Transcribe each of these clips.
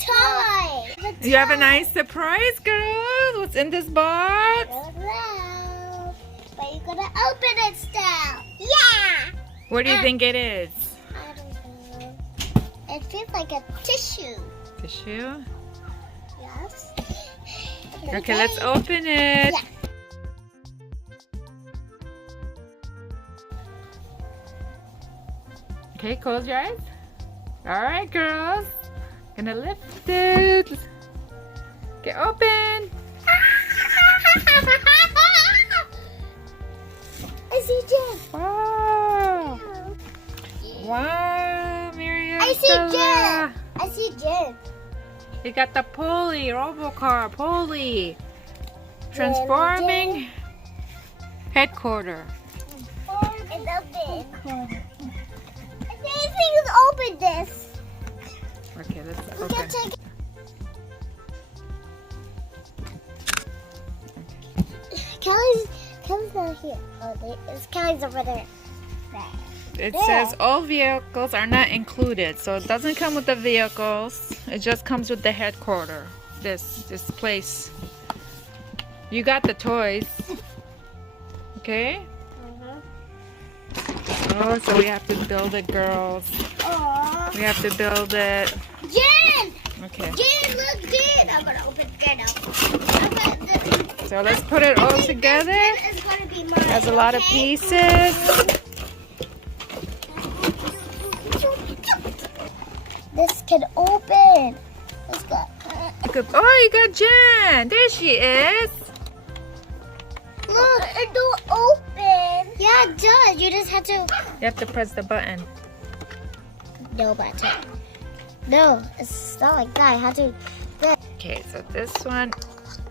toy. You have a nice surprise, girls. What's in this box? I don't know. But you're gonna open it still. Yeah. What do you think it is? I don't know. It feels like a tissue. Tissue? Yes. Okay, let's open it. Yeah. Okay, close your eyes. All right, girls. Gonna lift it. Okay, open. I see Jen. Wow. Wow, Miriam. I see Jen. I see Jen. You got the Poli, Robocar, Poli. Transforming headquarter. It's open. I think it's open this. Okay, let's We open. can take Kelly's not here. Oh, Kelly's over there. It says all vehicles are not included, so it doesn't come with the vehicles. It just comes with the headquarter. This place. You got the toys. Okay? Oh, so we have to build it, girls. Aww. We have to build it. Jen! Okay. Jen, look, Jen! I'm gonna open Jen now. So let's put it all together. It's gonna be mine. Has a lot of pieces. This can open. Let's go. Oh, you got Jen. There she is. Look, it don't open. Yeah, it does. You just have to. You have to press the button. No button. No, it's not like that. I have to. Okay, so this one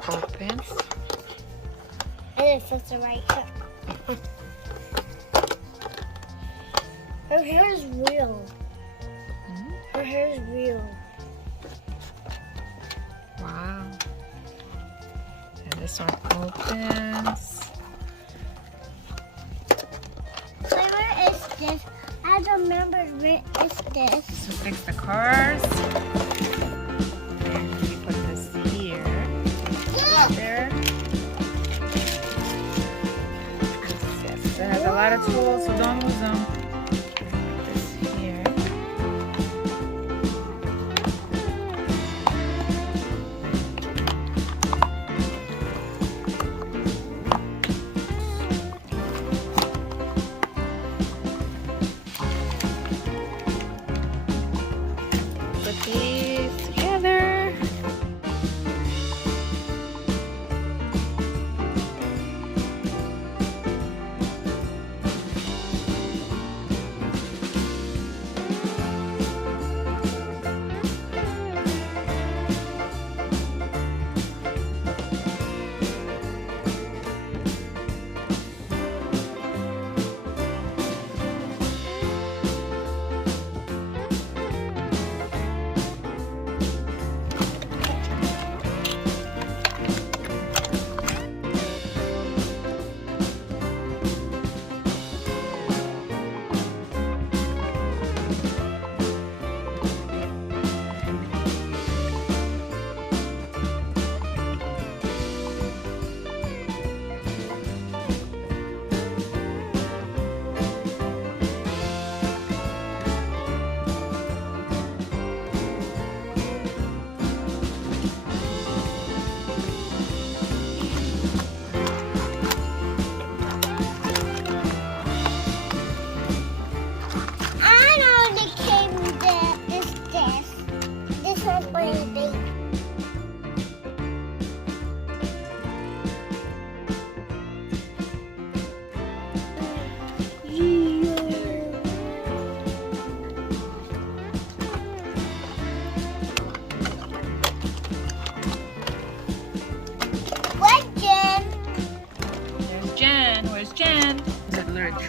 opens. And it fits it right here. Her hair is real. Her hair is real. Wow. And this one opens. Where is this? I don't remember where is this. So fix the cars. And we put this here. There. Yes, it has a lot of tools, so don't lose them. Put this here. Put these together.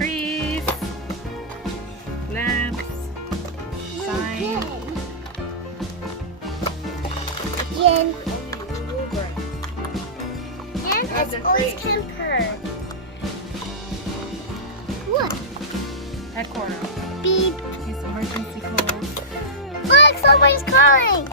trees, lamps, sign. Jen. Jen is always camper. What? Headquarters. Beep. These emergency calls. Look, somebody's calling.